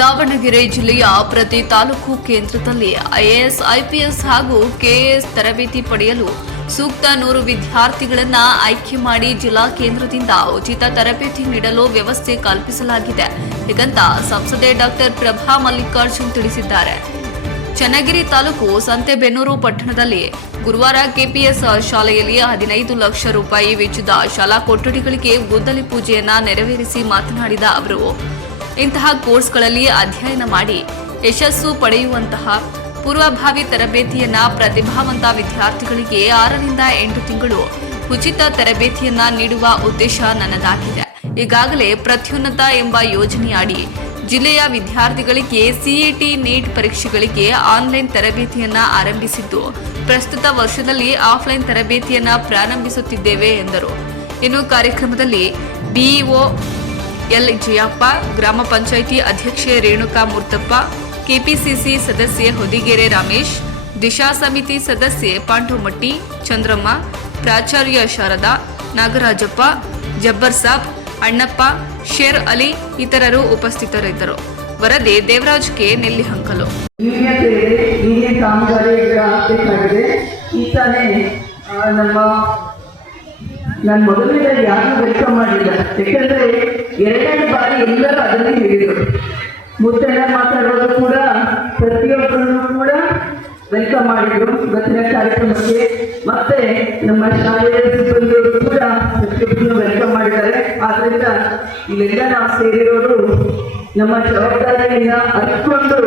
ದಾವಣಗೆರೆ ಜಿಲ್ಲೆಯ ಪ್ರತಿ ತಾಲೂಕು ಕೇಂದ್ರದಲ್ಲಿ ಐಎಎಸ್, ಐಪಿಎಸ್ ಹಾಗೂ ಕೆಎಎಸ್ ತರಬೇತಿ ಪಡೆಯಲು ಸೂಕ್ತ ನೂರು ವಿದ್ಯಾರ್ಥಿಗಳನ್ನು ಆಯ್ಕೆ ಮಾಡಿ ಜಿಲ್ಲಾ ಕೇಂದ್ರದಿಂದ ಉಚಿತ ತರಬೇತಿ ನೀಡಲು ವ್ಯವಸ್ಥೆ ಕಲ್ಪಿಸಲಾಗಿದೆ. ಹೀಗಂತ ಸಂಸದೆ ಡಾಕ್ಟರ್ ಪ್ರಭಾ ಮಲ್ಲಿಕಾರ್ಜುನ್ ತಿಳಿಸಿದ್ದಾರೆ. ಚನ್ನಗಿರಿ ತಾಲೂಕು ಸಂತೆಬೆನ್ನೂರು ಪಟ್ಟಣದಲ್ಲಿ ಗುರುವಾರ ಕೆಪಿಎಸ್ ಶಾಲೆಯಲ್ಲಿ ಹದಿನೈದು ಲಕ್ಷ ರೂಪಾಯಿ ವೆಚ್ಚದ ಶಾಲಾ ಕೊಠಡಿಗಳಿಗೆ ಗುದ್ದಲಿ ಪೂಜೆಯನ್ನ ನೆರವೇರಿಸಿ ಮಾತನಾಡಿದ ಅವರು. ಇಂತಹ ಕೋರ್ಸ್ಗಳಲ್ಲಿ ಅಧ್ಯಯನ ಮಾಡಿ ಯಶಸ್ಸು ಪಡೆಯುವಂತಹ ಪೂರ್ವಭಾವಿ ತರಬೇತಿಯನ್ನ ಪ್ರತಿಭಾವಂತ ವಿದ್ಯಾರ್ಥಿಗಳಿಗೆ ಆರರಿಂದ ಎಂಟು ತಿಂಗಳು ಉಚಿತ ತರಬೇತಿಯನ್ನ ನೀಡುವ ಉದ್ದೇಶ ನನ್ನದಾಗಿದೆ. ಈಗಾಗಲೇ ಪ್ರತ್ಯುನ್ನತ ಎಂಬ ಯೋಜನೆಯಡಿ ಜಿಲ್ಲೆಯ ವಿದ್ಯಾರ್ಥಿಗಳಿಗೆ ಸಿಇಟಿ ನೀಟ್ ಪರೀಕ್ಷೆಗಳಿಗೆ ಆನ್ಲೈನ್ ತರಬೇತಿಯನ್ನ ಆರಂಭಿಸಿದ್ದು, ಪ್ರಸ್ತುತ ವರ್ಷದಲ್ಲಿ ಆಫ್ಲೈನ್ ತರಬೇತಿಯನ್ನ ಪ್ರಾರಂಭಿಸುತ್ತಿದ್ದೇವೆ ಎಂದರು. ಇನ್ನು ಕಾರ್ಯಕ್ರಮದಲ್ಲಿ ಬಿಇಒ ಎಲ್ ಜಯಪ್ಪ ಗ್ರಾಮ ಪಂಚಾಯಿತಿ ಅಧ್ಯಕ್ಷೆ ರೇಣುಕಾ ಮೂರ್ತಪ್ಪ, ಕೆಪಿಸಿಸಿ ಸದಸ್ಯೆ ಹೊದಿಗೆರೆ ರಮೇಶ್, ದಿಶಾ ಸಮಿತಿ ಸದಸ್ಯೆ ಪಾಂಡುಮಟ್ಟಿ, ಚಂದ್ರಮ್ಮ, ಪ್ರಾಚಾರ್ಯ ಶಾರದಾ, ನಾಗರಾಜಪ್ಪ, ಜಬ್ಬರ್ ಸಾಬ್, ಅಣ್ಣಪ್ಪ, ಶೇರ್ ಅಲಿ ಇತರರು ಉಪಸ್ಥಿತರಿದ್ದರು. ವರದಿ ದೇವರಾಜ್ ಕೆ. ನೆಲ್ಲಿ ಹಂಕಲು ತಾನೇ ನಮ್ಮ ನಾನು ಮೊದಲಿನ ಯಾರು ವೆಲ್ಕಮ್ ಮಾಡಿಲ್ಲ. ಯಾಕಂದ್ರೆ ಎರಡನೇ ಬಾರಿ ಎಲ್ಲರೂ ಅದನ್ನು ಹೇಳಿದರು. ಮುತ್ತಣ್ಣ ಮಾತಾಡೋದು ಕೂಡ ಪ್ರತಿಯೊಬ್ಬರನ್ನು ಕೂಡ ವೆಲ್ಕಮ್ ಮಾಡಿದ್ರು. ಇವತ್ತಿನ ಕಾರ್ಯಕ್ರಮಕ್ಕೆ ಮತ್ತೆ ನಮ್ಮ ಶಾಲೆಯ ಸಿಬ್ಬಂದಿಯವರು ಕೂಡ ಪ್ರತಿಯೊಬ್ಬರನ್ನು ವೆಲ್ಕಮ್ ಮಾಡಿದ್ದಾರೆ. ಆದ್ದರಿಂದ ಇಲ್ಲೆಲ್ಲ ನಾವು ಸೇರಿರೋರು ನಮ್ಮ ಜವಾಬ್ದಾರಿಯಿಂದ ಅರಿತುಕೊಂಡು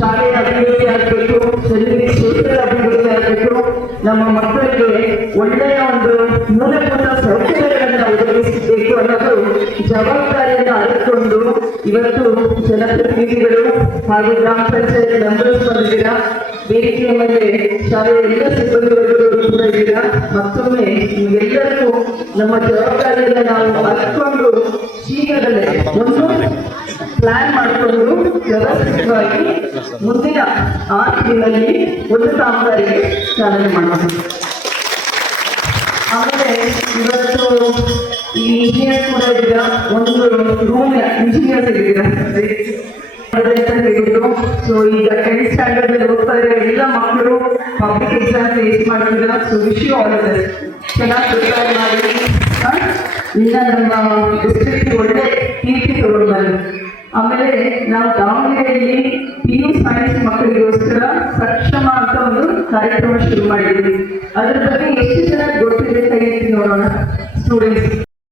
ಶಾಲೆಯ ಅಭಿವೃದ್ಧಿ ಆಗಬೇಕು ಚನ್ನಗಿರಿ ಕ್ಷೇತ್ರದ ಅಭಿವೃದ್ಧಿ ನಮ್ಮ ಮಕ್ಕಳಿಗೆ ಒಳ್ಳೆಯ ಒಂದು ಮೂಲಭೂತ ಸೌಕರ್ಯಗಳನ್ನು ಒದಗಿಸಬೇಕು ಅನ್ನೋದು ಜವಾಬ್ದಾರಿಯನ್ನು ಅರಿತುಕೊಂಡು ಇವತ್ತು ಜನಪ್ರತಿನಿಧಿಗಳು ಹಾಗೂ ಗ್ರಾಮ ಪಂಚಾಯತ್ ಮೆಂಬರ್ಸ್ ಬಂದಿದ್ದೀರಾ? ವೇದಿಕೆಯ ಮೇಲೆ ಶಾಲೆಯ ಎಲ್ಲ ಸಿಬ್ಬಂದಿ ವರ್ಗದವರು ಕೂಡ ಮತ್ತೊಮ್ಮೆ ನೀವೆಲ್ಲರಿಗೂ ನಮ್ಮ ಜವಾಬ್ದಾರಿಯನ್ನು ನಾವು ಅರಿತುಕೊಂಡು ಶೀಘ್ರದಲ್ಲೇ ಒಂದು ಪ್ಲಾನ್ ಮಾಡಿಕೊಂಡು ವ್ಯವಸ್ಥಿತವಾಗಿ ಮುಂದಿನ ಆರು ತಿಂಗಳಲ್ಲಿ ಒಂದು ಕಾಮಗಾರಿಗೆ ಚಾಲನೆ ಮಾಡಬಹುದು ಆಮೇಲೆ ಇವತ್ತು ಈ ಇಂಜಿನಿಯರ್ ಕೂಡ ಇದ್ದೀರಾ? ಒಂದು ರೂಮ್ ಇಂಜಿನಿಯರ್ಸ್ ಅಂತ ಹೇಳಿದ್ರು ಸೊ ಈಗ ಟೆಂತ್ ಸ್ಟ್ಯಾಂಡರ್ಡ್ ಅಲ್ಲಿ ಓದ್ತಾ ಇರೋ ಎಲ್ಲ ಮಕ್ಕಳು ಪಬ್ಲಿಕ್ ಎಕ್ಸಾಮ್ ಫೇಸ್ ಮಾಡ್ತಿದ್ದಾರೆ? ಸೊ ವಿಶ್ ಚೆನ್ನಾಗಿ ಪ್ರಿಪೇರ್ ಮಾಡಿ ಆ, ಇನ್ನ ನಮ್ಮ ಡಿಸ್ಟ್ರಿಕ್ಟ್ ಒಳ್ಳೆ ಕೀರ್ತಿ ತಗೊಂಡು ಆಮೇಲೆ ನಾವು ದಾವಣಗೆರೆಯಲ್ಲಿ ಪಿ ಯು ಸೈನ್ಸ್ ಮಕ್ಕಳಿಗೋಸ್ಕರ ಸಕ್ಷಮ ಅಂತ ಒಂದು ಕಾರ್ಯಕ್ರಮ ಶುರು ಮಾಡಿದ್ವಿ ಅದ್ರ ಬಗ್ಗೆ ಎಷ್ಟು ಜನ ಗೊತ್ತಿದೆ ಕೈ ನೋಡೋಣ ಸ್ಟೂಡೆಂಟ್ಸ್